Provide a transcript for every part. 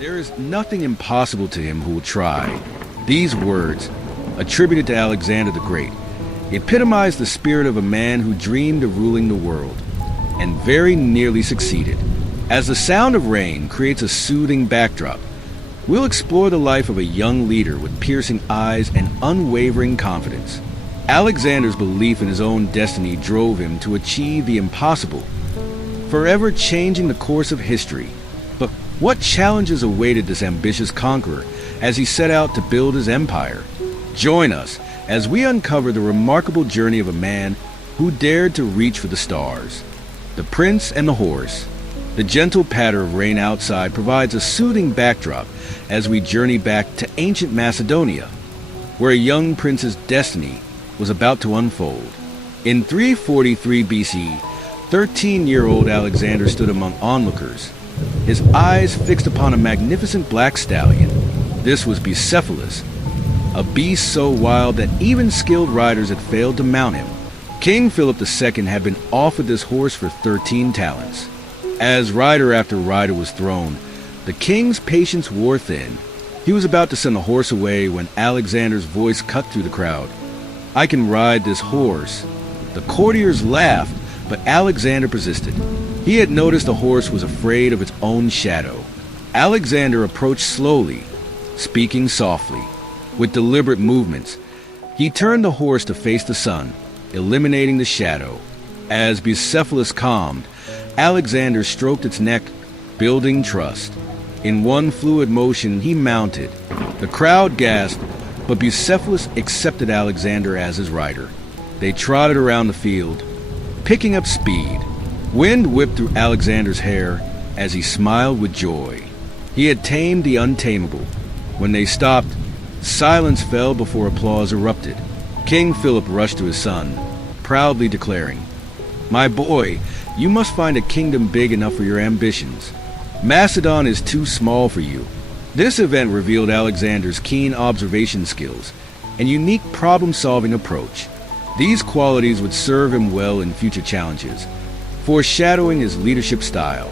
There is nothing impossible to him who will try. These words, attributed to Alexander the Great, epitomize the spirit of a man who dreamed of ruling the world, and very nearly succeeded. As the sound of rain creates a soothing backdrop, we'll explore the life of a young leader with piercing eyes and unwavering confidence. Alexander's belief in his own destiny drove him to achieve the impossible, forever changing the course of history. But what challenges awaited this ambitious conqueror as he set out to build his empire? Join us as we uncover the remarkable journey of a man who dared to reach for the stars. The Prince and the Horse. The gentle patter of rain outside provides a soothing backdrop as we journey back to ancient Macedonia, where a young prince's destiny was about to unfold. In 343 BCE, 13-year-old Alexander stood among onlookers, his eyes fixed upon a magnificent black stallion. This was Bucephalus, a beast so wild that even skilled riders had failed to mount him. King Philip II had been offered this horse for 13 talents. As rider after rider was thrown, the king's patience wore thin. He was about to send the horse away when Alexander's voice cut through the crowd. "I can ride this horse." The courtiers laughed, but Alexander persisted. He had noticed the horse was afraid of its own shadow. Alexander approached slowly, speaking softly. With deliberate movements, he turned the horse to face the sun, eliminating the shadow. As Bucephalus calmed, Alexander stroked its neck, building trust. In one fluid motion, he mounted. The crowd gasped, but Bucephalus accepted Alexander as his rider. They trotted around the field, picking up speed. Wind whipped through Alexander's hair as he smiled with joy. He had tamed the untamable. When they stopped, silence fell before applause erupted. King Philip rushed to his son, proudly declaring, "My boy, you must find a kingdom big enough for your ambitions. Macedon is too small for you." This event revealed Alexander's keen observation skills and unique problem-solving approach. These qualities would serve him well in future challenges, foreshadowing his leadership style.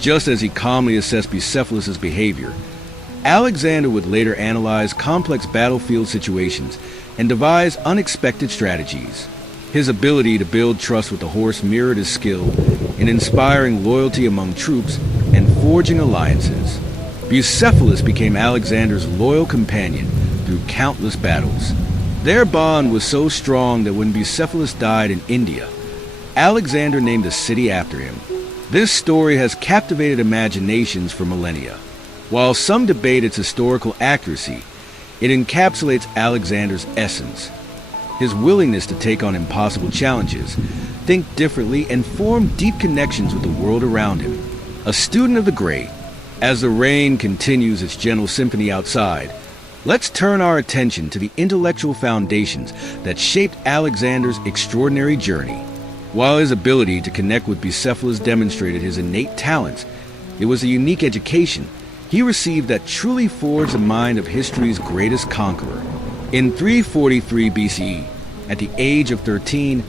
Just as he calmly assessed Bucephalus's behavior, Alexander would later analyze complex battlefield situations and devise unexpected strategies. His ability to build trust with the horse mirrored his skill in inspiring loyalty among troops and forging alliances. Bucephalus became Alexander's loyal companion through countless battles. Their bond was so strong that when Bucephalus died in India, Alexander named a city after him. This story has captivated imaginations for millennia. While some debate its historical accuracy, it encapsulates Alexander's essence. His willingness to take on impossible challenges, think differently, and form deep connections with the world around him. A student of the great. As the rain continues its gentle symphony outside, let's turn our attention to the intellectual foundations that shaped Alexander's extraordinary journey. While his ability to connect with Bucephalus demonstrated his innate talents, it was a unique education he received that truly forged the mind of history's greatest conqueror. In 343 BCE, at the age of 13,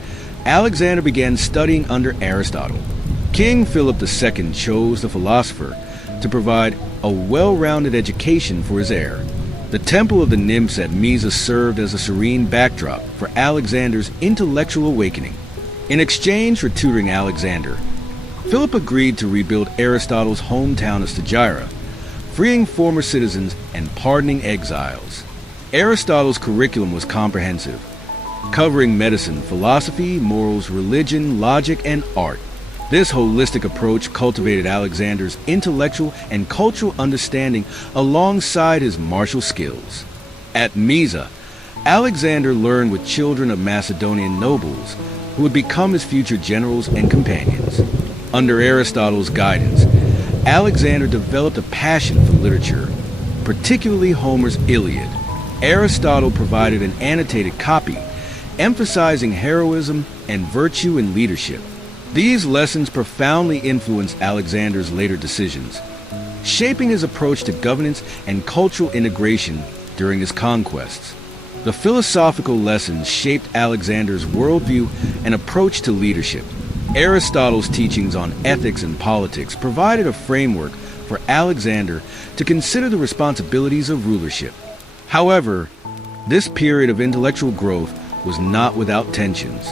Alexander began studying under Aristotle. King Philip II chose the philosopher to provide a well-rounded education for his heir. The Temple of the Nymphs at Mysa served as a serene backdrop for Alexander's intellectual awakening. In exchange for tutoring Alexander, Philip agreed to rebuild Aristotle's hometown of Stagira, freeing former citizens and pardoning exiles. Aristotle's curriculum was comprehensive, covering medicine, philosophy, morals, religion, logic, and art. This holistic approach cultivated Alexander's intellectual and cultural understanding alongside his martial skills. At Mysa, Alexander learned with children of Macedonian nobles who would become his future generals and companions. Under Aristotle's guidance, Alexander developed a passion for literature, particularly Homer's Iliad. Aristotle provided an annotated copy, emphasizing heroism and virtue in leadership. These lessons profoundly influenced Alexander's later decisions, shaping his approach to governance and cultural integration during his conquests. The philosophical lessons shaped Alexander's worldview and approach to leadership. Aristotle's teachings on ethics and politics provided a framework for Alexander to consider the responsibilities of rulership. However, this period of intellectual growth was not without tensions.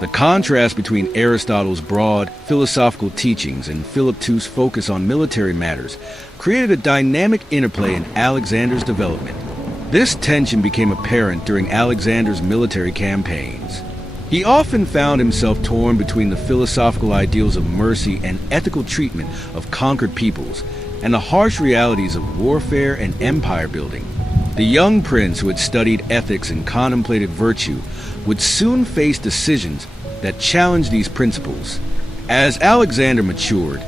The contrast between Aristotle's broad philosophical teachings and Philip II's focus on military matters created a dynamic interplay in Alexander's development. This tension became apparent during Alexander's military campaigns. He often found himself torn between the philosophical ideals of mercy and ethical treatment of conquered peoples, and the harsh realities of warfare and empire building. The young prince who had studied ethics and contemplated virtue would soon face decisions that challenged these principles. As Alexander matured,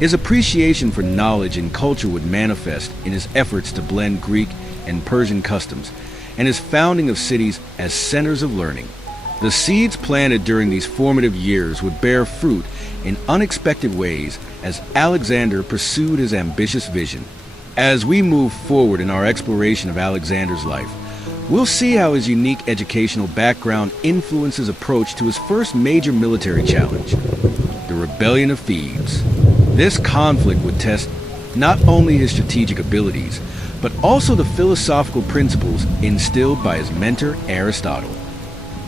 his appreciation for knowledge and culture would manifest in his efforts to blend Greek and Persian customs, and his founding of cities as centers of learning. The seeds planted during these formative years would bear fruit in unexpected ways as Alexander pursued his ambitious vision. As we move forward in our exploration of Alexander's life, we'll see how his unique educational background influenced his approach to his first major military challenge, the Rebellion of Thebes. This conflict would test not only his strategic abilities, but also the philosophical principles instilled by his mentor Aristotle.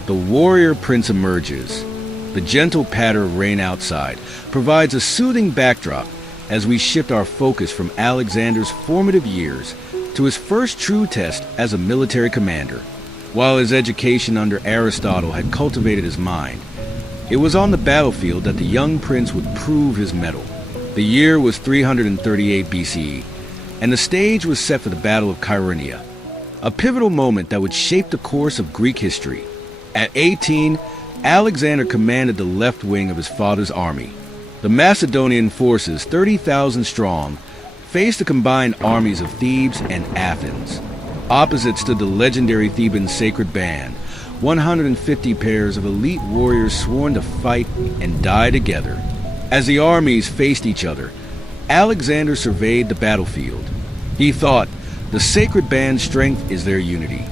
The warrior prince emerges. The gentle patter of rain outside provides a soothing backdrop as we shift our focus from Alexander's formative years to his first true test as a military commander. While his education under Aristotle had cultivated his mind, it was on the battlefield that the young prince would prove his mettle. The year was 338 BCE, and the stage was set for the Battle of Chaeronea, a pivotal moment that would shape the course of Greek history. At 18, Alexander commanded the left wing of his father's army. The Macedonian forces, 30,000 strong, faced the combined armies of Thebes and Athens. Opposite stood the legendary Theban sacred band, 150 pairs of elite warriors sworn to fight and die together. As the armies faced each other, Alexander surveyed the battlefield. He thought, the sacred band's strength is their unity.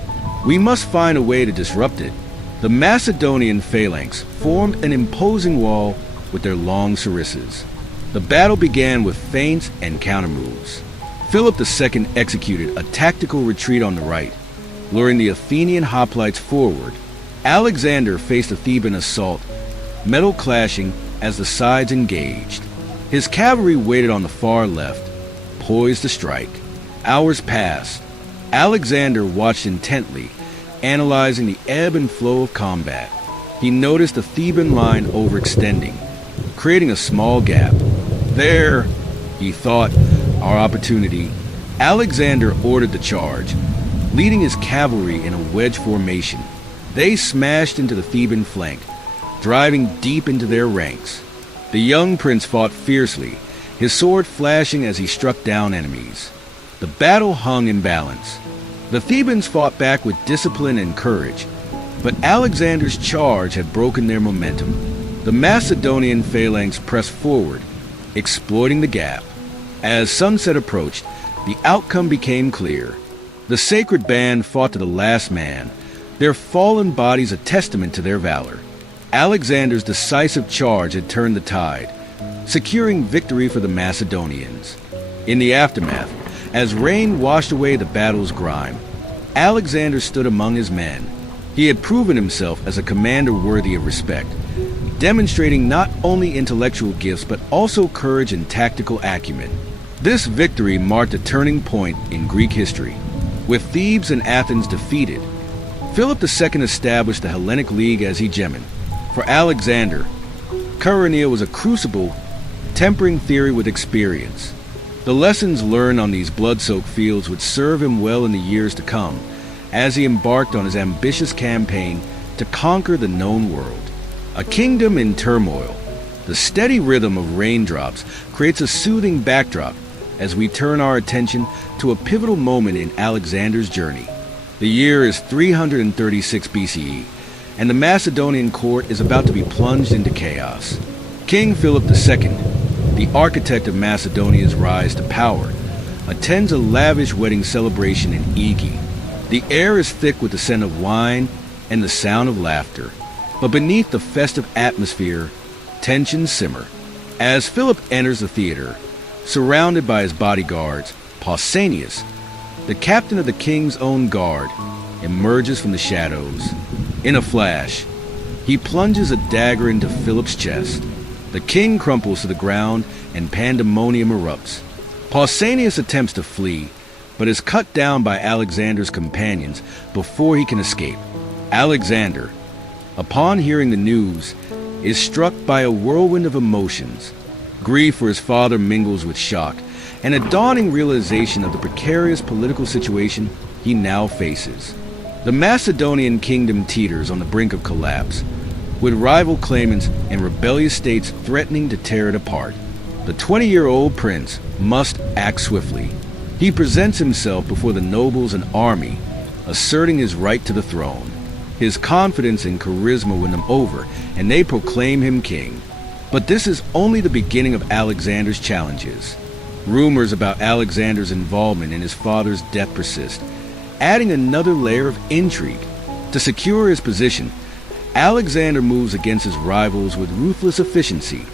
We must find a way to disrupt it. The Macedonian phalanx formed an imposing wall with their long sarissas. The battle began with feints and countermoves. Philip II executed a tactical retreat on the right, luring the Athenian hoplites forward. Alexander faced a Theban assault, metal clashing as the sides engaged. His cavalry waited on the far left, poised to strike. Hours passed. Alexander watched intently, analyzing the ebb and flow of combat. He noticed the Theban line overextending, creating a small gap. There, he thought, our opportunity. Alexander ordered the charge, leading his cavalry in a wedge formation. They smashed into the Theban flank, driving deep into their ranks. The young prince fought fiercely, his sword flashing as he struck down enemies. The battle hung in balance. The Thebans fought back with discipline and courage, but Alexander's charge had broken their momentum. The Macedonian phalanx pressed forward, exploiting the gap. As sunset approached, the outcome became clear. The sacred band fought to the last man, their fallen bodies a testament to their valor. Alexander's decisive charge had turned the tide, securing victory for the Macedonians. In the aftermath, as rain washed away the battle's grime, Alexander stood among his men. He had proven himself as a commander worthy of respect, demonstrating not only intellectual gifts but also courage and tactical acumen. This victory marked a turning point in Greek history. With Thebes and Athens defeated, Philip II established the Hellenic League as hegemon. For Alexander, Chaeronea was a crucible, tempering theory with experience. The lessons learned on these blood-soaked fields would serve him well in the years to come, as he embarked on his ambitious campaign to conquer the known world. A kingdom in turmoil, the steady rhythm of raindrops creates a soothing backdrop as we turn our attention to a pivotal moment in Alexander's journey. The year is 336 BCE, and the Macedonian court is about to be plunged into chaos. King Philip II, the architect of Macedonia's rise to power, attends a lavish wedding celebration in Igi. The air is thick with the scent of wine and the sound of laughter, but beneath the festive atmosphere, tensions simmer. As Philip enters the theater, Surrounded by his bodyguards, Pausanias, the captain of the king's own guard, emerges from the shadows. In a flash, he plunges a dagger into Philip's chest. The king crumples to the ground and pandemonium erupts. Pausanias attempts to flee, but is cut down by Alexander's companions before he can escape. Alexander, upon hearing the news, is struck by a whirlwind of emotions. Grief for his father mingles with shock, and a dawning realization of the precarious political situation he now faces. The Macedonian kingdom teeters on the brink of collapse, with rival claimants and rebellious states threatening to tear it apart. The 20-year-old prince must act swiftly. He presents himself before the nobles and army, asserting his right to the throne. His confidence and charisma win them over, and they proclaim him king. But this is only the beginning of Alexander's challenges. Rumors about Alexander's involvement in his father's death persist, adding another layer of intrigue. To secure his position, Alexander moves against his rivals with ruthless efficiency.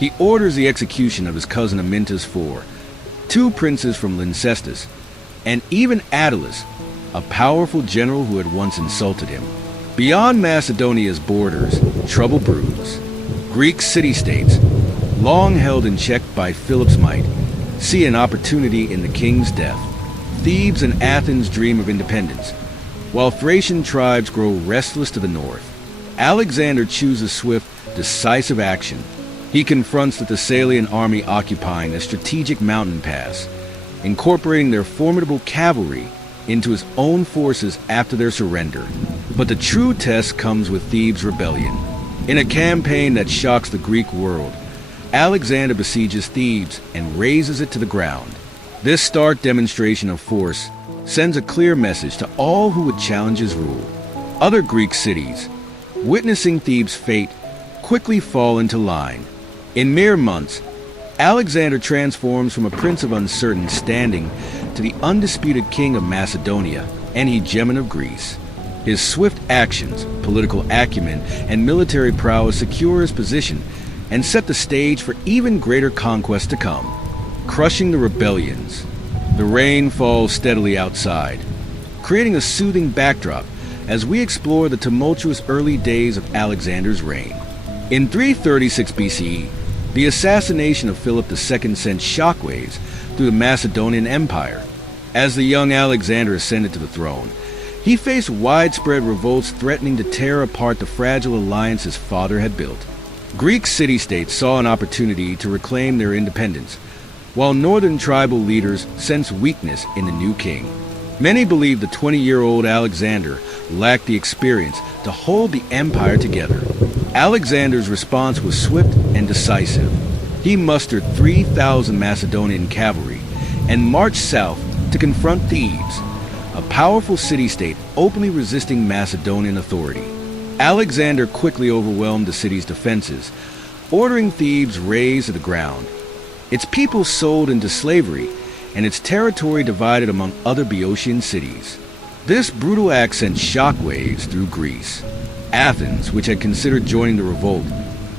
He orders the execution of his cousin Aminta's four, two princes from Lyncestus, and even Attalus, a powerful general who had once insulted him. Beyond Macedonia's borders, trouble brews. Greek city-states, long held in check by Philip's might, see an opportunity in the king's death. Thebes and Athens dream of independence, while Thracian tribes grow restless to the north. Alexander chooses swift, decisive action. He confronts the Thessalian army occupying a strategic mountain pass, incorporating their formidable cavalry into his own forces after their surrender. But the true test comes with Thebes' rebellion. In a campaign that shocks the Greek world, Alexander besieges Thebes and razes it to the ground. This stark demonstration of force sends a clear message to all who would challenge his rule. Other Greek cities, witnessing Thebes' fate, quickly fall into line. In mere months, Alexander transforms from a prince of uncertain standing to the undisputed king of Macedonia and hegemon of Greece. His swift actions, political acumen, and military prowess secure his position and set the stage for even greater conquest to come. Crushing the rebellions, the rain falls steadily outside, creating a soothing backdrop as we explore the tumultuous early days of Alexander's reign. In 336 BCE, the assassination of Philip II sent shockwaves through the Macedonian Empire. As the young Alexander ascended to the throne, he faced widespread revolts threatening to tear apart the fragile alliance his father had built. Greek city-states saw an opportunity to reclaim their independence, while northern tribal leaders sensed weakness in the new king. Many believed the 20-year-old Alexander lacked the experience to hold the empire together. Alexander's response was swift and decisive. He mustered 3,000 Macedonian cavalry and marched south to confront Thebes, a powerful city-state openly resisting Macedonian authority. Alexander quickly overwhelmed the city's defenses, ordering Thebes razed to the ground, its people sold into slavery, and its territory divided among other Boeotian cities. This brutal act sent shockwaves through Greece. Athens, which had considered joining the revolt,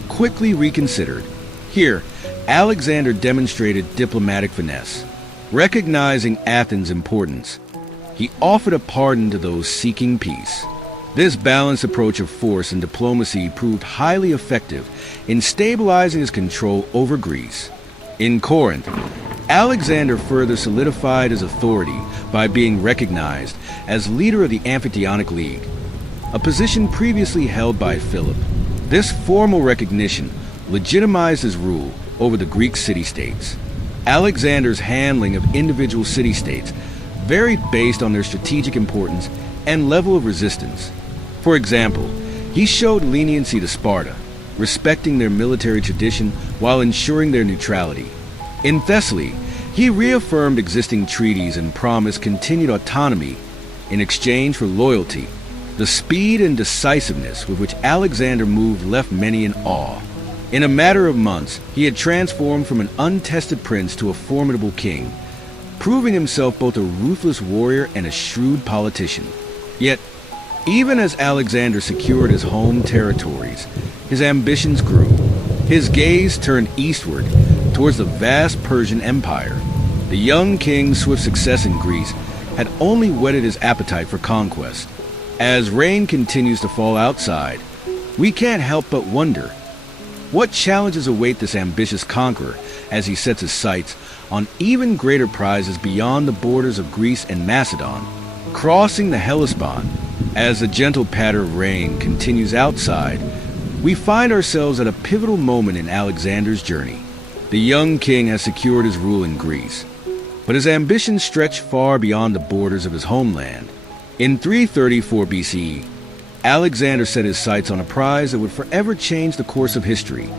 quickly reconsidered. Here, Alexander demonstrated diplomatic finesse. Recognizing Athens' importance, he offered a pardon to those seeking peace. This balanced approach of force and diplomacy proved highly effective in stabilizing his control over Greece. In Corinth, Alexander further solidified his authority by being recognized as leader of the Amphictyonic League, a position previously held by Philip. This formal recognition legitimized his rule over the Greek city-states. Alexander's handling of individual city-states varied based on their strategic importance and level of resistance. For example, he showed leniency to Sparta, respecting their military tradition while ensuring their neutrality. In Thessaly, he reaffirmed existing treaties and promised continued autonomy in exchange for loyalty. The speed and decisiveness with which Alexander moved left many in awe. In a matter of months, he had transformed from an untested prince to a formidable king, proving himself both a ruthless warrior and a shrewd politician. Yet, even as Alexander secured his home territories, his ambitions grew. His gaze turned eastward, towards the vast Persian Empire. The young king's swift success in Greece had only whetted his appetite for conquest. As rain continues to fall outside, we can't help but wonder, what challenges await this ambitious conqueror as he sets his sights on even greater prizes beyond the borders of Greece and Macedon? Crossing the Hellespont, as the gentle patter of rain continues outside, we find ourselves at a pivotal moment in Alexander's journey. The young king has secured his rule in Greece, but his ambitions stretch far beyond the borders of his homeland. In 334 BCE, Alexander set his sights on a prize that would forever change the course of history,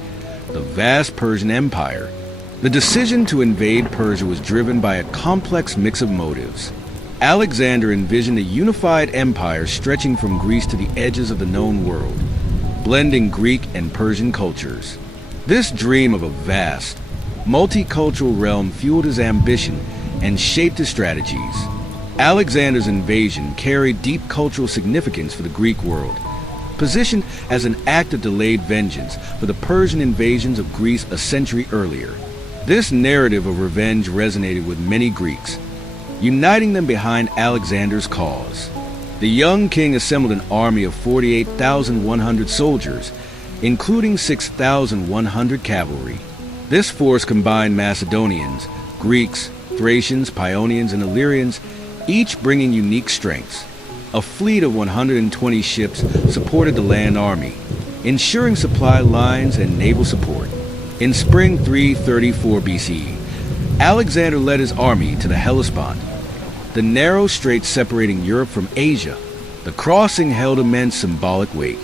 the vast Persian Empire. The decision to invade Persia was driven by a complex mix of motives. Alexander envisioned a unified empire stretching from Greece to the edges of the known world, blending Greek and Persian cultures. This dream of a vast, multicultural realm fueled his ambition and shaped his strategies. Alexander's invasion carried deep cultural significance for the Greek world, positioned as an act of delayed vengeance for the Persian invasions of Greece a century earlier. This narrative of revenge resonated with many Greeks, uniting them behind Alexander's cause. The young king assembled an army of 48,100 soldiers, including 6,100 cavalry. This force combined Macedonians, Greeks, Thracians, Paeonians, and Illyrians, each bringing unique strengths. A fleet of 120 ships supported the land army, ensuring supply lines and naval support. In spring 334 BCE, Alexander led his army to the Hellespont, the narrow strait separating Europe from Asia. The crossing held immense symbolic weight.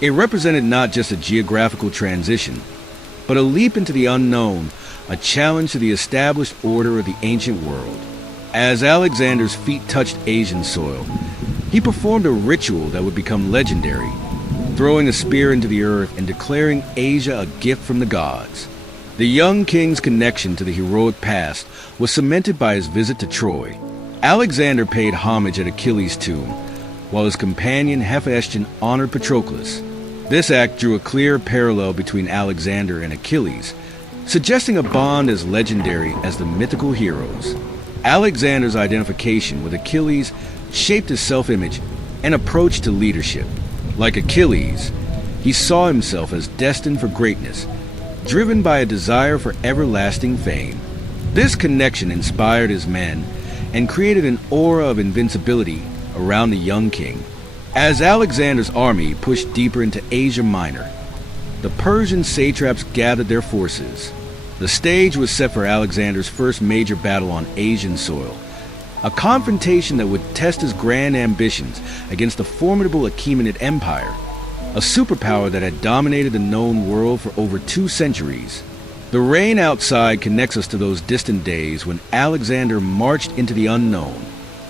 It represented not just a geographical transition, but a leap into the unknown, a challenge to the established order of the ancient world. As Alexander's feet touched Asian soil, he performed a ritual that would become legendary, throwing a spear into the earth and declaring Asia a gift from the gods. The young king's connection to the heroic past was cemented by his visit to Troy. Alexander paid homage at Achilles' tomb, while his companion Hephaestion honored Patroclus. This act drew a clear parallel between Alexander and Achilles, suggesting a bond as legendary as the mythical heroes. Alexander's identification with Achilles shaped his self-image and approach to leadership. Like Achilles, he saw himself as destined for greatness, driven by a desire for everlasting fame. This connection inspired his men and created an aura of invincibility around the young king. As Alexander's army pushed deeper into Asia Minor, the Persian satraps gathered their forces. The stage was set for Alexander's first major battle on Asian soil, a confrontation that would test his grand ambitions against the formidable Achaemenid Empire, a superpower that had dominated the known world for over 2 centuries. The rain outside connects us to those distant days when Alexander marched into the unknown.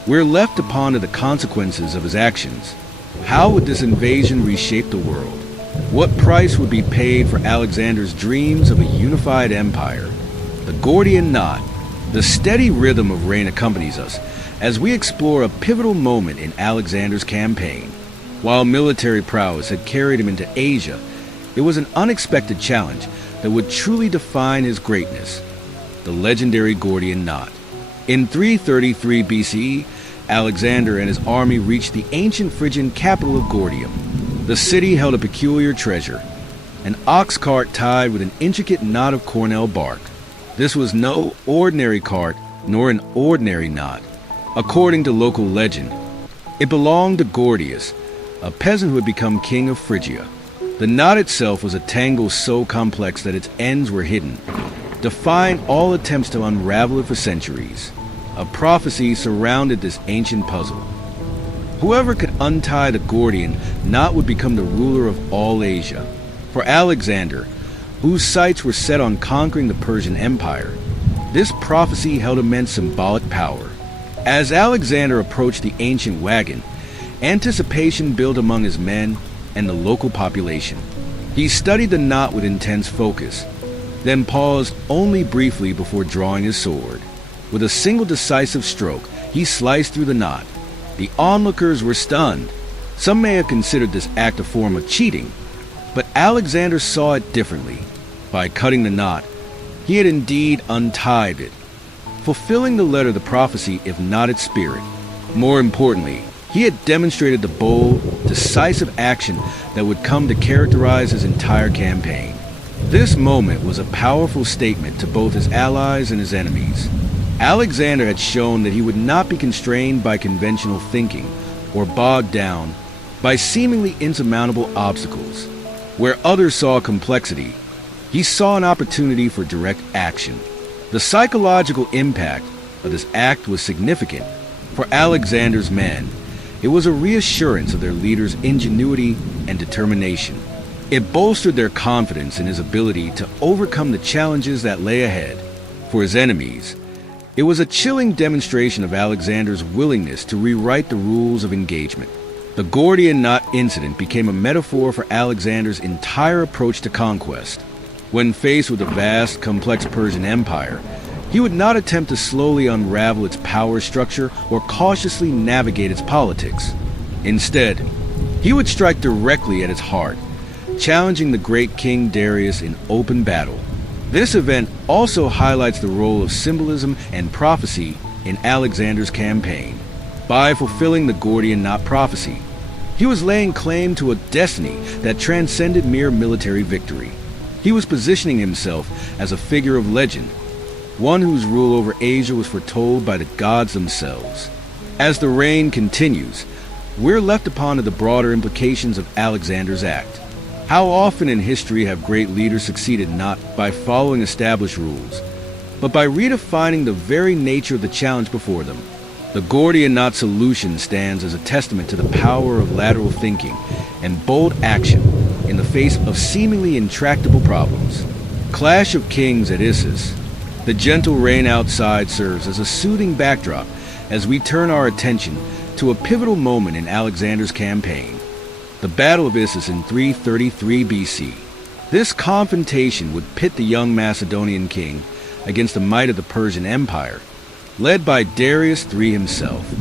We're left to ponder the consequences of his actions. How would this invasion reshape the world? What price would be paid for Alexander's dreams of a unified empire? The Gordian knot. The steady rhythm of rain accompanies us as we explore a pivotal moment in Alexander's campaign. While military prowess had carried him into Asia, it was an unexpected challenge that would truly define his greatness: the legendary Gordian knot. In 333 BCE, Alexander and his army reached the ancient Phrygian capital of Gordium. The city held a peculiar treasure, an ox cart tied with an intricate knot of cornel bark. This was no ordinary cart, nor an ordinary knot. According to local legend, it belonged to Gordius, a peasant who had become king of Phrygia. The knot itself was a tangle so complex that its ends were hidden, defying all attempts to unravel it for centuries. A prophecy surrounded this ancient puzzle. Whoever could untie the Gordian knot would become the ruler of all Asia. For Alexander, whose sights were set on conquering the Persian Empire, this prophecy held immense symbolic power. As Alexander approached the ancient wagon, anticipation built among his men and the local population. He studied the knot with intense focus, then paused only briefly before drawing his sword. With a single decisive stroke, he sliced through the knot. The onlookers were stunned. Some may have considered this act a form of cheating, but Alexander saw it differently. By cutting the knot, He had indeed untied it, fulfilling the letter of the prophecy if not its spirit. More importantly, he had demonstrated the bold, decisive action that would come to characterize his entire campaign. This moment was a powerful statement to both his allies and his enemies. Alexander had shown that he would not be constrained by conventional thinking or bogged down by seemingly insurmountable obstacles. Where others saw complexity, he saw an opportunity for direct action. The psychological impact of this act was significant. For Alexander's men, it was a reassurance of their leader's ingenuity and determination. It bolstered their confidence in his ability to overcome the challenges that lay ahead. For his enemies, it was a chilling demonstration of Alexander's willingness to rewrite the rules of engagement. The Gordian knot incident became a metaphor for Alexander's entire approach to conquest. When faced with a vast, complex Persian Empire, he would not attempt to slowly unravel its power structure or cautiously navigate its politics. Instead, he would strike directly at its heart, challenging the great King Darius in open battle. This event also highlights the role of symbolism and prophecy in Alexander's campaign. By fulfilling the Gordian knot prophecy, he was laying claim to a destiny that transcended mere military victory. He was positioning himself as a figure of legend, one whose rule over Asia was foretold by the gods themselves. As the reign continues, we're left upon to the broader implications of Alexander's act. How often in history have great leaders succeeded not by following established rules, but by redefining the very nature of the challenge before them? The Gordian knot solution stands as a testament to the power of lateral thinking and bold action in the face of seemingly intractable problems. Clash of Kings at Issus. The gentle rain outside serves as a soothing backdrop as we turn our attention to a pivotal moment in Alexander's campaign, the Battle of Issus in 333 BC. This confrontation would pit the young Macedonian king against the might of the Persian Empire, led by Darius III himself.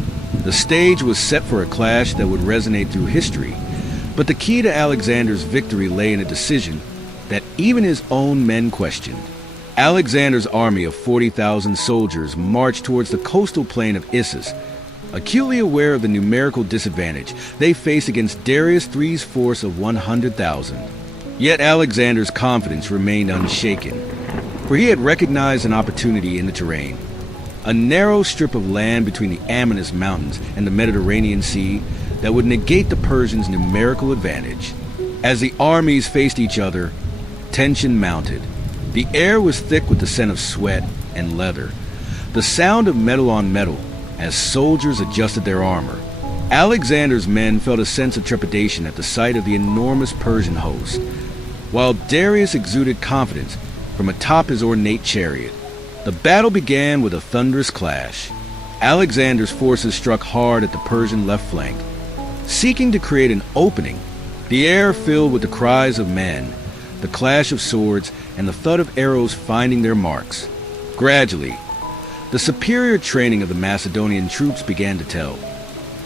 The stage was set for a clash that would resonate through history, but the key to Alexander's victory lay in a decision that even his own men questioned. Alexander's army of 40,000 soldiers marched towards the coastal plain of Issus, acutely aware of the numerical disadvantage they faced against Darius III's force of 100,000. Yet Alexander's confidence remained unshaken, for he had recognized an opportunity in the terrain. A narrow strip of land between the Amanus Mountains and the Mediterranean Sea that would negate the Persians' numerical advantage. As the armies faced each other, tension mounted. The air was thick with the scent of sweat and leather, the sound of metal on metal as soldiers adjusted their armor. Alexander's men felt a sense of trepidation at the sight of the enormous Persian host, while Darius exuded confidence from atop his ornate chariot. The battle began with a thunderous clash. Alexander's forces struck hard at the Persian left flank, seeking to create an opening. The air filled with the cries of men, the clash of swords, and the thud of arrows finding their marks. Gradually, the superior training of the Macedonian troops began to tell,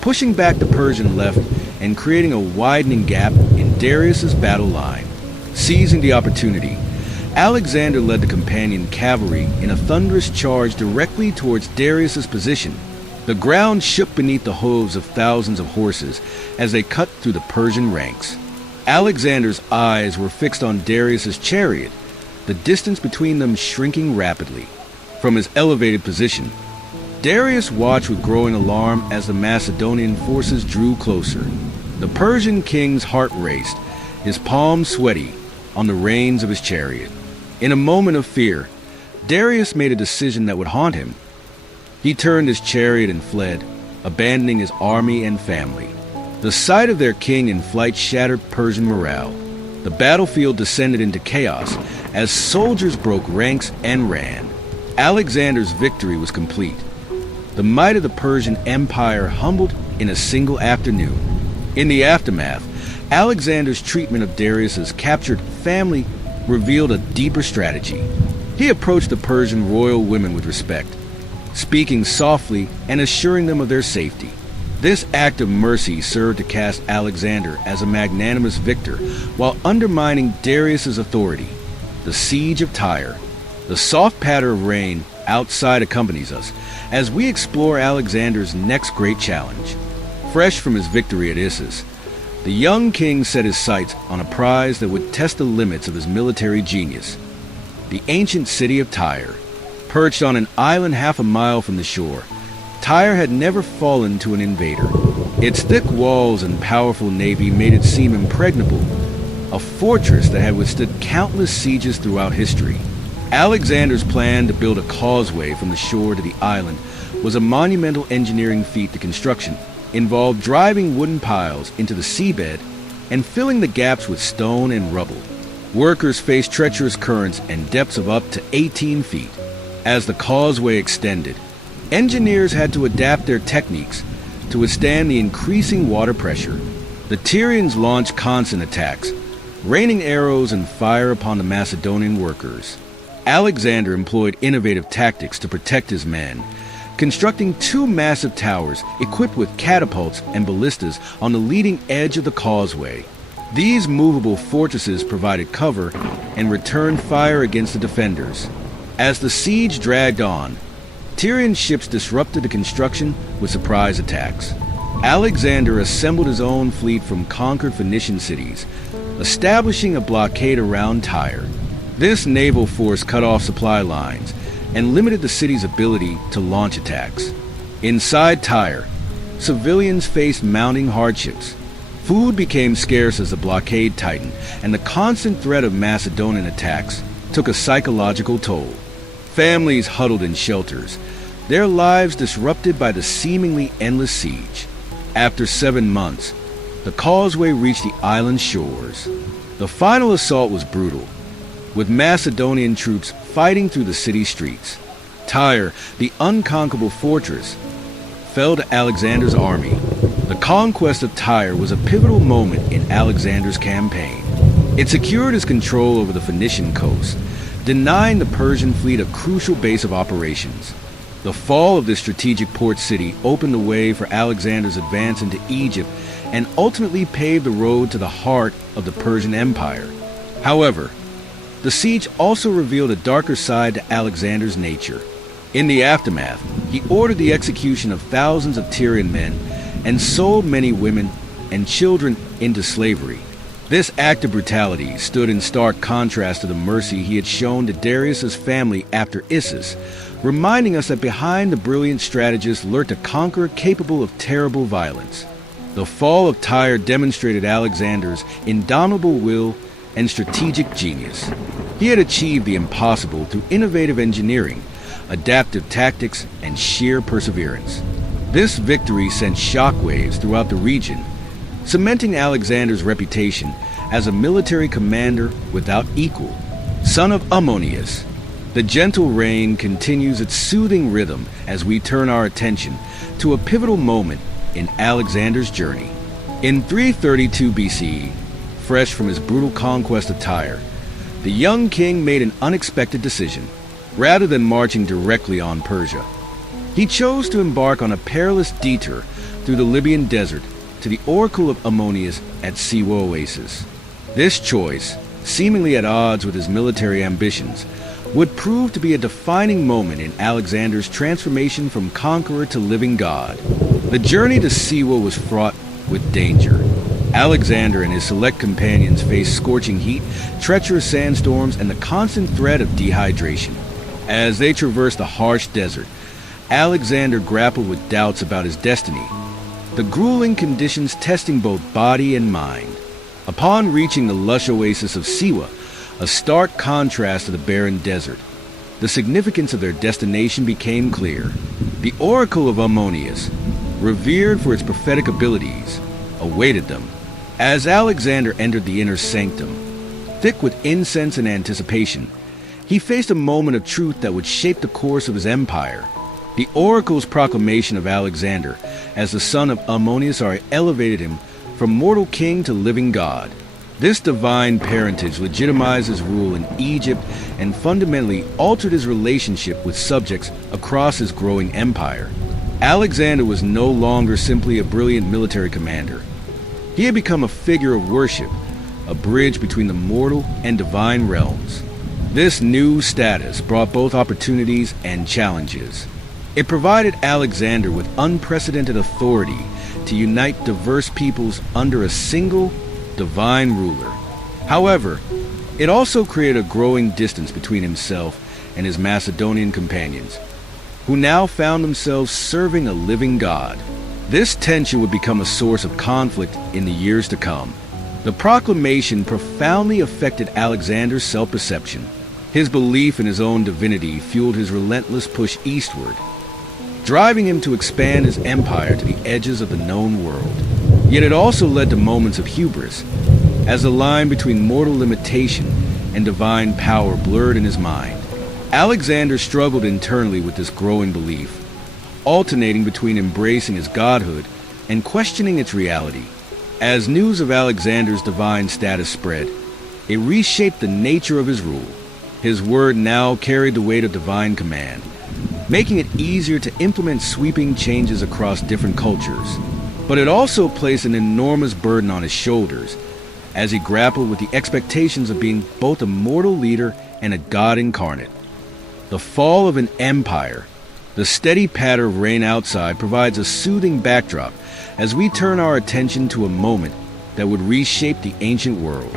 pushing back the Persian left and creating a widening gap in Darius's battle line. Seizing the opportunity, Alexander led the companion cavalry in a thunderous charge directly towards Darius's position. The ground shook beneath the hooves of thousands of horses as they cut through the Persian ranks. Alexander's eyes were fixed on Darius's chariot, the distance between them shrinking rapidly. From his elevated position, Darius watched with growing alarm as the Macedonian forces drew closer. The Persian king's heart raced, his palms sweaty on the reins of his chariot. In a moment of fear, Darius made a decision that would haunt him. He turned his chariot and fled, abandoning his army and family. The sight of their king in flight shattered Persian morale. The battlefield descended into chaos as soldiers broke ranks and ran. Alexander's victory was complete. The might of the Persian Empire humbled in a single afternoon. In the aftermath, Alexander's treatment of Darius's captured family revealed a deeper strategy. He approached the Persian royal women with respect, speaking softly and assuring them of their safety. This act of mercy served to cast Alexander as a magnanimous victor while undermining Darius's authority. The siege of Tyre. The soft patter of rain outside accompanies us as we explore Alexander's next great challenge. Fresh from his victory at Issus, the young king set his sights on a prize that would test the limits of his military genius. The ancient city of Tyre. Perched on an island half a mile from the shore, Tyre had never fallen to an invader. Its thick walls and powerful navy made it seem impregnable, a fortress that had withstood countless sieges throughout history. Alexander's plan to build a causeway from the shore to the island was a monumental engineering feat. The construction involved driving wooden piles into the seabed and filling the gaps with stone and rubble. Workers faced treacherous currents and depths of up to 18 feet. As the causeway extended, engineers had to adapt their techniques to withstand the increasing water pressure. The Tyrians launched constant attacks, raining arrows and fire upon the Macedonian workers. Alexander employed innovative tactics to protect his men, constructing two massive towers equipped with catapults and ballistas on the leading edge of the causeway. These movable fortresses provided cover and returned fire against the defenders. As the siege dragged on, Tyrian ships disrupted the construction with surprise attacks. Alexander assembled his own fleet from conquered Phoenician cities, establishing a blockade around Tyre. This naval force cut off supply lines and limited the city's ability to launch attacks. Inside Tyre, civilians faced mounting hardships. Food became scarce as the blockade tightened, and the constant threat of Macedonian attacks took a psychological toll. Families huddled in shelters, their lives disrupted by the seemingly endless siege. After 7 months, the causeway reached the island's shores. The final assault was brutal, with Macedonian troops fighting through the city streets. Tyre, the unconquerable fortress, fell to Alexander's army. The conquest of Tyre was a pivotal moment in Alexander's campaign. It secured his control over the Phoenician coast, denying the Persian fleet a crucial base of operations. The fall of this strategic port city opened the way for Alexander's advance into Egypt and ultimately paved the road to the heart of the Persian Empire. However, the siege also revealed a darker side to Alexander's nature. In the aftermath, he ordered the execution of thousands of Tyrian men and sold many women and children into slavery. This act of brutality stood in stark contrast to the mercy he had shown to Darius's family after Issus, reminding us that behind the brilliant strategist lurked a conqueror capable of terrible violence. The fall of Tyre demonstrated Alexander's indomitable will and strategic genius. He had achieved the impossible through innovative engineering, adaptive tactics, and sheer perseverance. This victory sent shockwaves throughout the region, cementing Alexander's reputation as a military commander without equal. Son of Ammonius, the gentle rain continues its soothing rhythm as we turn our attention to a pivotal moment in Alexander's journey. In 332 BCE, fresh from his brutal conquest of Tyre, the young king made an unexpected decision. Rather than marching directly on Persia, he chose to embark on a perilous detour through the Libyan desert to the oracle of Ammonius at Siwa Oasis. This choice, seemingly at odds with his military ambitions, would prove to be a defining moment in Alexander's transformation from conqueror to living god. The journey to Siwa was fraught with danger. Alexander and his select companions faced scorching heat, treacherous sandstorms, and the constant threat of dehydration. As they traversed the harsh desert, Alexander grappled with doubts about his destiny, the grueling conditions testing both body and mind. Upon reaching the lush oasis of Siwa, a stark contrast to the barren desert, the significance of their destination became clear. The oracle of Ammonius, revered for its prophetic abilities, awaited them. As Alexander entered the inner sanctum, thick with incense and anticipation, he faced a moment of truth that would shape the course of his empire. The oracle's proclamation of Alexander as the son of Ammonius elevated him from mortal king to living god. This divine parentage legitimized his rule in Egypt and fundamentally altered his relationship with subjects across his growing empire. Alexander was no longer simply a brilliant military commander. He had become a figure of worship, a bridge between the mortal and divine realms. This new status brought both opportunities and challenges. It provided Alexander with unprecedented authority to unite diverse peoples under a single divine ruler. However, it also created a growing distance between himself and his Macedonian companions, who now found themselves serving a living god. This tension would become a source of conflict in the years to come. The proclamation profoundly affected Alexander's self-perception. His belief in his own divinity fueled his relentless push eastward, driving him to expand his empire to the edges of the known world. Yet it also led to moments of hubris, as the line between mortal limitation and divine power blurred in his mind. Alexander struggled internally with this growing belief, alternating between embracing his godhood and questioning its reality. As news of Alexander's divine status spread, it reshaped the nature of his rule. His word now carried the weight of divine command, making it easier to implement sweeping changes across different cultures. But it also placed an enormous burden on his shoulders as he grappled with the expectations of being both a mortal leader and a god incarnate. The fall of an empire, the steady patter of rain outside, provides a soothing backdrop as we turn our attention to a moment that would reshape the ancient world.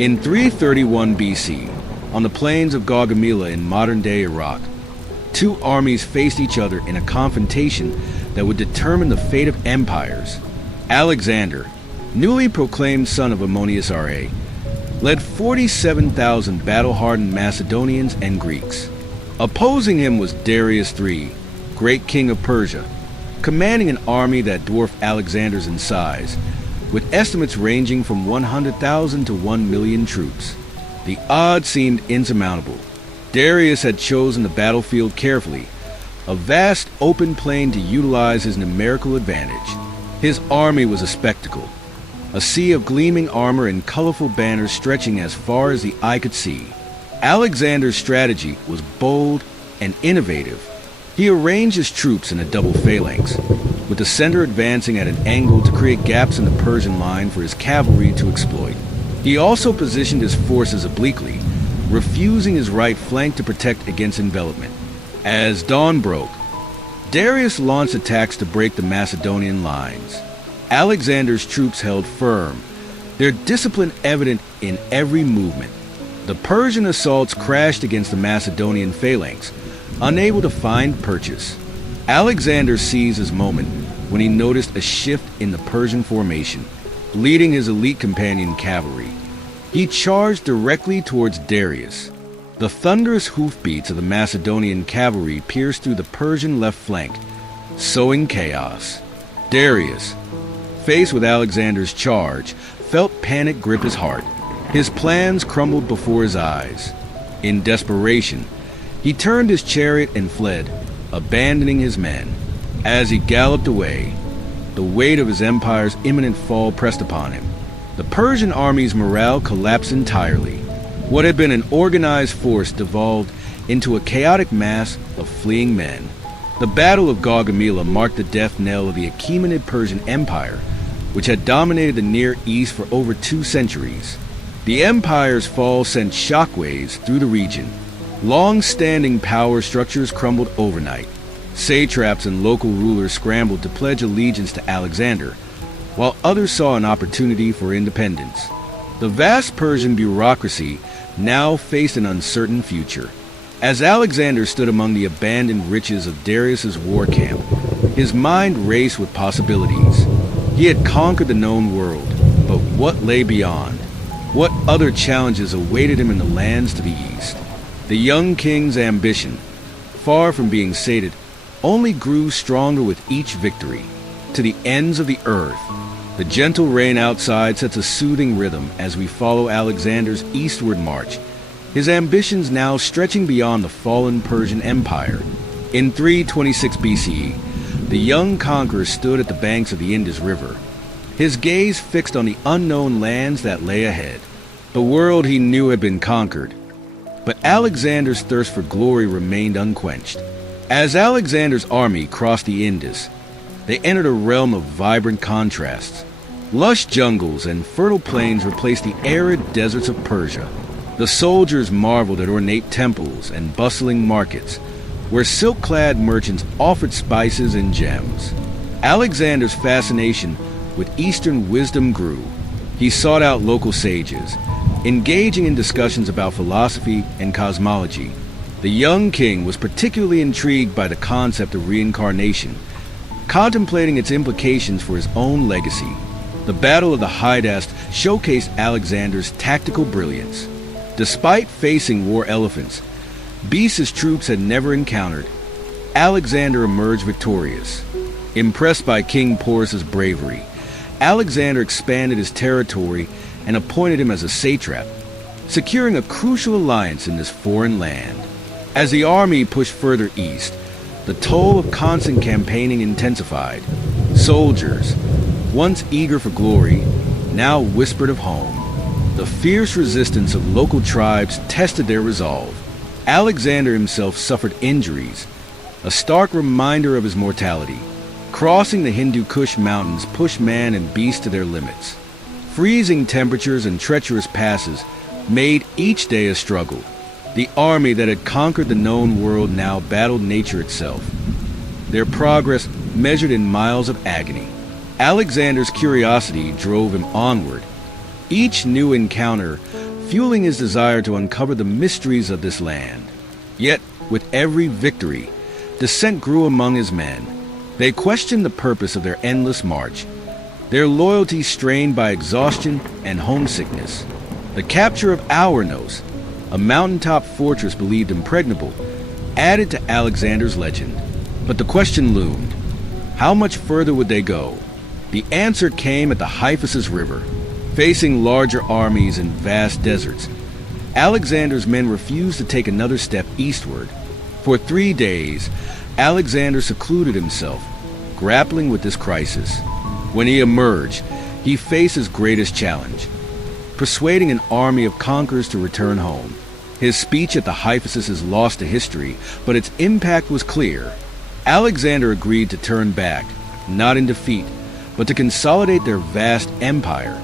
In 331 BC, on the plains of Gaugamela in modern-day Iraq, two armies faced each other in a confrontation that would determine the fate of empires. Alexander, newly proclaimed son of Ammonius Ra, led 47,000 battle-hardened Macedonians and Greeks. Opposing him was Darius III, great king of Persia, commanding an army that dwarfed Alexander's in size, with estimates ranging from 100,000 to 1 million troops. The odds seemed insurmountable. Darius had chosen the battlefield carefully, a vast open plain to utilize his numerical advantage. His army was a spectacle, a sea of gleaming armor and colorful banners stretching as far as the eye could see. Alexander's strategy was bold and innovative. He arranged his troops in a double phalanx, with the center advancing at an angle to create gaps in the Persian line for his cavalry to exploit. He also positioned his forces obliquely, refusing his right flank to protect against envelopment. As dawn broke, Darius launched attacks to break the Macedonian lines. Alexander's troops held firm, their discipline evident in every movement. The Persian assaults crashed against the Macedonian phalanx, unable to find purchase. Alexander seized his moment when he noticed a shift in the Persian formation, leading his elite companion cavalry. He charged directly towards Darius. The thunderous hoofbeats of the Macedonian cavalry pierced through the Persian left flank, sowing chaos. Darius, faced with Alexander's charge, felt panic grip his heart. His plans crumbled before his eyes. In desperation, he turned his chariot and fled, abandoning his men. As he galloped away, the weight of his empire's imminent fall pressed upon him. The Persian army's morale collapsed entirely. What had been an organized force devolved into a chaotic mass of fleeing men. The Battle of Gaugamela marked the death knell of the Achaemenid Persian Empire, which had dominated the Near East for over 2 centuries. The empire's fall sent shockwaves through the region. Long-standing power structures crumbled overnight. Satraps and local rulers scrambled to pledge allegiance to Alexander, while others saw an opportunity for independence. The vast Persian bureaucracy now faced an uncertain future. As Alexander stood among the abandoned riches of Darius's war camp, his mind raced with possibilities. He had conquered the known world, but what lay beyond? What other challenges awaited him in the lands to the east? The young king's ambition, far from being sated, only grew stronger with each victory. To the ends of the earth, the gentle rain outside sets a soothing rhythm as we follow Alexander's eastward march, his ambitions now stretching beyond the fallen Persian Empire. In 326 BCE, the young conqueror stood at the banks of the Indus River, his gaze fixed on the unknown lands that lay ahead. The world he knew had been conquered, but Alexander's thirst for glory remained unquenched. As Alexander's army crossed the Indus, they entered a realm of vibrant contrasts. Lush jungles and fertile plains replaced the arid deserts of Persia. The soldiers marveled at ornate temples and bustling markets, where silk-clad merchants offered spices and gems. Alexander's fascination with Eastern wisdom grew. He sought out local sages, engaging in discussions about philosophy and cosmology. The young king was particularly intrigued by the concept of reincarnation, contemplating its implications for his own legacy. The Battle of the Hydaspes showcased Alexander's tactical brilliance. Despite facing war elephants, beasts his troops had never encountered, Alexander emerged victorious. Impressed by King Porus's bravery, Alexander expanded his territory and appointed him as a satrap, securing a crucial alliance in this foreign land. As the army pushed further east, the toll of constant campaigning intensified. Soldiers, once eager for glory, now whispered of home. The fierce resistance of local tribes tested their resolve. Alexander himself suffered injuries, a stark reminder of his mortality. Crossing the Hindu Kush mountains pushed man and beast to their limits. Freezing temperatures and treacherous passes made each day a struggle. The army that had conquered the known world now battled nature itself, their progress measured in miles of agony. Alexander's curiosity drove him onward, each new encounter fueling his desire to uncover the mysteries of this land. Yet, with every victory, dissent grew among his men. They questioned the purpose of their endless march, their loyalty strained by exhaustion and homesickness. The capture of Aurnos, a mountaintop fortress believed impregnable, added to Alexander's legend. But the question loomed: how much further would they go? The answer came at the Hyphasis River. Facing larger armies in vast deserts, Alexander's men refused to take another step eastward. For 3 days, Alexander secluded himself, grappling with this crisis. When he emerged, he faced his greatest challenge: persuading an army of conquerors to return home. His speech at the Hyphasis is lost to history, but its impact was clear. Alexander agreed to turn back, not in defeat, but to consolidate their vast empire.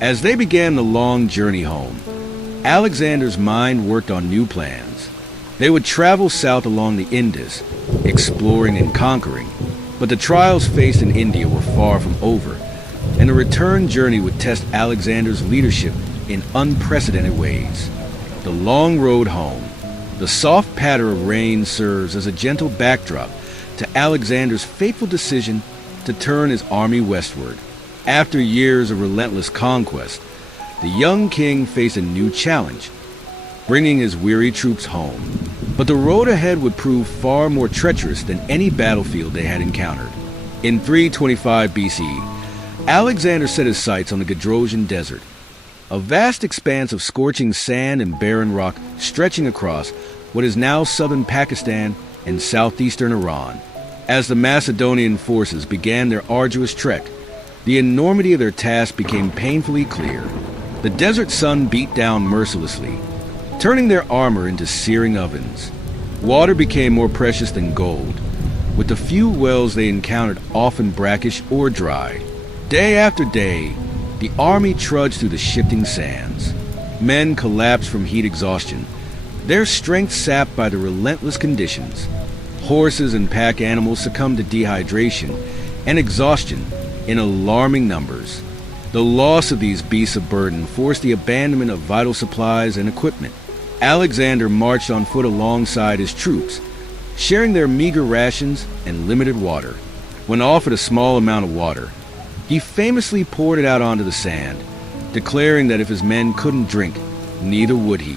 As they began the long journey home, Alexander's mind worked on new plans. They would travel south along the Indus, exploring and conquering, but the trials faced in India were far from over, and the return journey would test Alexander's leadership in unprecedented ways. The long road home, the soft patter of rain serves as a gentle backdrop to Alexander's fateful decision to turn his army westward. After years of relentless conquest, the young king faced a new challenge: bringing his weary troops home. But the road ahead would prove far more treacherous than any battlefield they had encountered. In 325 BC, Alexander set his sights on the Gadrosian Desert, a vast expanse of scorching sand and barren rock stretching across what is now southern Pakistan and southeastern Iran. As the Macedonian forces began their arduous trek, the enormity of their task became painfully clear. The desert sun beat down mercilessly, turning their armor into searing ovens. Water became more precious than gold, with the few wells they encountered often brackish or dry. Day after day, the army trudged through the shifting sands. Men collapsed from heat exhaustion, their strength sapped by the relentless conditions. Horses and pack animals succumbed to dehydration and exhaustion in alarming numbers. The loss of these beasts of burden forced the abandonment of vital supplies and equipment. Alexander marched on foot alongside his troops, sharing their meager rations and limited water. When offered a small amount of water, he famously poured it out onto the sand, declaring that if his men couldn't drink, neither would he.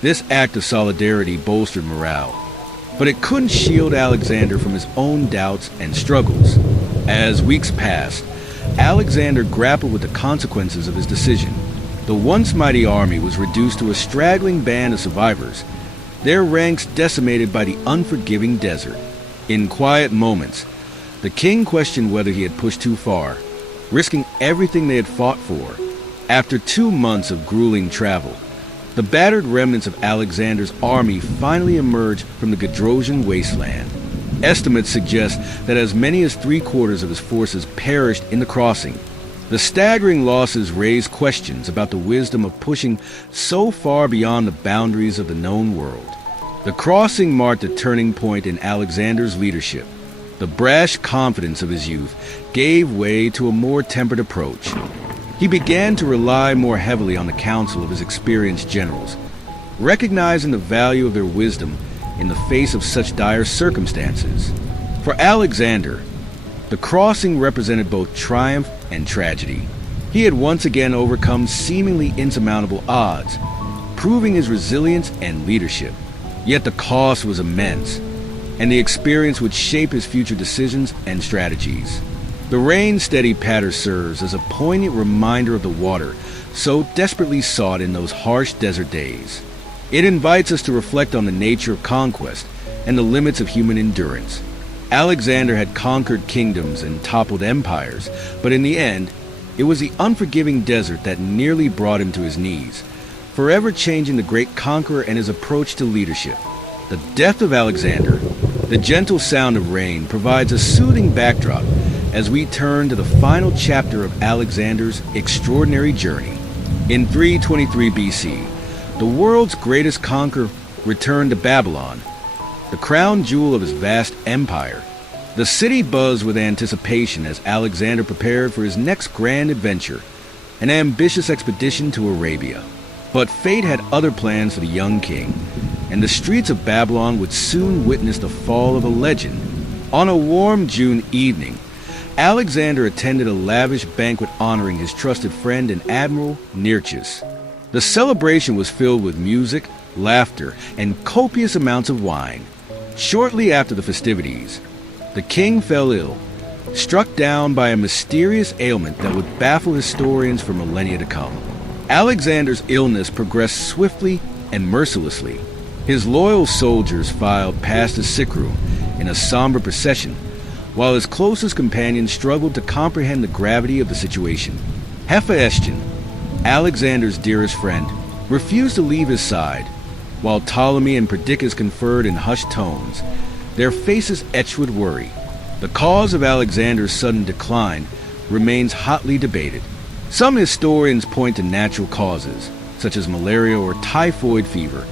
This act of solidarity bolstered morale, but it couldn't shield Alexander from his own doubts and struggles. As weeks passed, Alexander grappled with the consequences of his decision. The once mighty army was reduced to a straggling band of survivors, their ranks decimated by the unforgiving desert. In quiet moments, the king questioned whether he had pushed too far, risking everything they had fought for. After 2 months of grueling travel, the battered remnants of Alexander's army finally emerged from the Gadrosian wasteland. Estimates suggest that as many as 3/4 of his forces perished in the crossing. The staggering losses raise questions about the wisdom of pushing so far beyond the boundaries of the known world. The crossing marked a turning point in Alexander's leadership. The brash confidence of his youth gave way to a more tempered approach. He began to rely more heavily on the counsel of his experienced generals, recognizing the value of their wisdom in the face of such dire circumstances. For Alexander, the crossing represented both triumph and tragedy. He had once again overcome seemingly insurmountable odds, proving his resilience and leadership. Yet the cost was immense, and the experience would shape his future decisions and strategies. The rain-steady patter serves as a poignant reminder of the water so desperately sought in those harsh desert days. It invites us to reflect on the nature of conquest and the limits of human endurance. Alexander had conquered kingdoms and toppled empires, but in the end, it was the unforgiving desert that nearly brought him to his knees, forever changing the great conqueror and his approach to leadership. The death of Alexander, the gentle sound of rain, provides a soothing backdrop as we turn to the final chapter of Alexander's extraordinary journey. In 323 BC, the world's greatest conqueror returned to Babylon, the crown jewel of his vast empire. The city buzzed with anticipation as Alexander prepared for his next grand adventure, an ambitious expedition to Arabia. But fate had other plans for the young king, and the streets of Babylon would soon witness the fall of a legend. On a warm June evening, Alexander attended a lavish banquet honoring his trusted friend and admiral, Nearchus. The celebration was filled with music, laughter, and copious amounts of wine. Shortly after the festivities, the king fell ill, struck down by a mysterious ailment that would baffle historians for millennia to come. Alexander's illness progressed swiftly and mercilessly. His loyal soldiers filed past his sick room in a somber procession, while his closest companions struggled to comprehend the gravity of the situation. Hephaestion, Alexander's dearest friend, refused to leave his side, while Ptolemy and Perdiccas conferred in hushed tones, their faces etched with worry. The cause of Alexander's sudden decline remains hotly debated. Some historians point to natural causes, such as malaria or typhoid fever,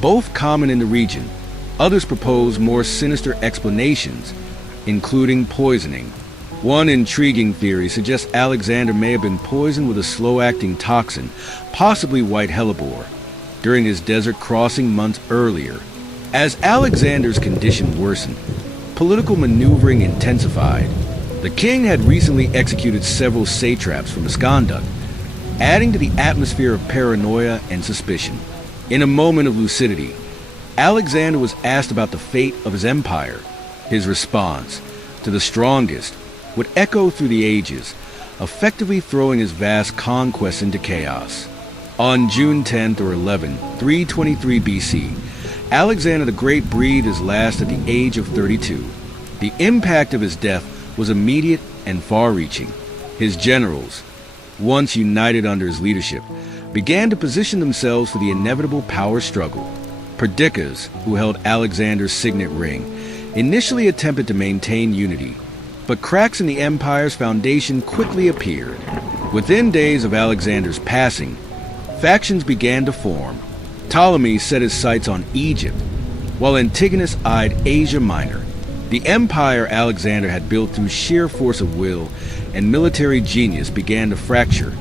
both common in the region. Others propose more sinister explanations, including poisoning. One intriguing theory suggests Alexander may have been poisoned with a slow-acting toxin, possibly white hellebore, during his desert crossing months earlier. As Alexander's condition worsened, political maneuvering intensified. The king had recently executed several satraps from misconduct, adding to the atmosphere of paranoia and suspicion. In a moment of lucidity, Alexander was asked about the fate of his empire. His response, to the strongest, would echo through the ages, effectively throwing his vast conquest into chaos. On June 10th or 11th, 323 BC, Alexander the Great breathed his last at the age of 32. The impact of his death was immediate and far-reaching. His generals, once united under his leadership, began to position themselves for the inevitable power struggle. Perdiccas, who held Alexander's signet ring, initially attempted to maintain unity, but cracks in the empire's foundation quickly appeared. Within days of Alexander's passing, factions began to form. Ptolemy set his sights on Egypt, while Antigonus eyed Asia Minor. The empire Alexander had built through sheer force of will and military genius began to fracture,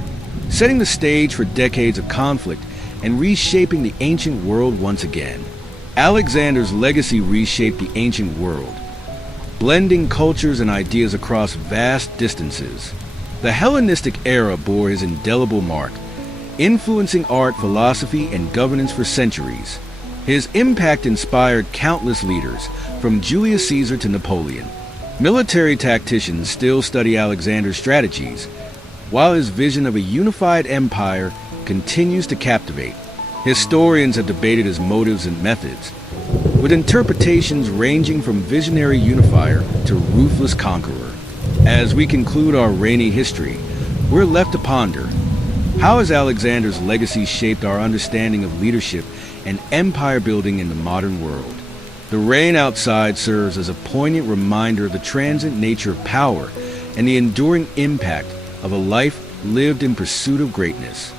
setting the stage for decades of conflict and reshaping the ancient world once again. Alexander's legacy reshaped the ancient world, blending cultures and ideas across vast distances. The Hellenistic era bore his indelible mark, influencing art, philosophy, and governance for centuries. His impact inspired countless leaders, from Julius Caesar to Napoleon. Military tacticians still study Alexander's strategies, while his vision of a unified empire continues to captivate. Historians have debated his motives and methods, with interpretations ranging from visionary unifier to ruthless conqueror. As we conclude our rainy history, we're left to ponder, how has Alexander's legacy shaped our understanding of leadership and empire building in the modern world? The rain outside serves as a poignant reminder of the transient nature of power and the enduring impact of a life lived in pursuit of greatness.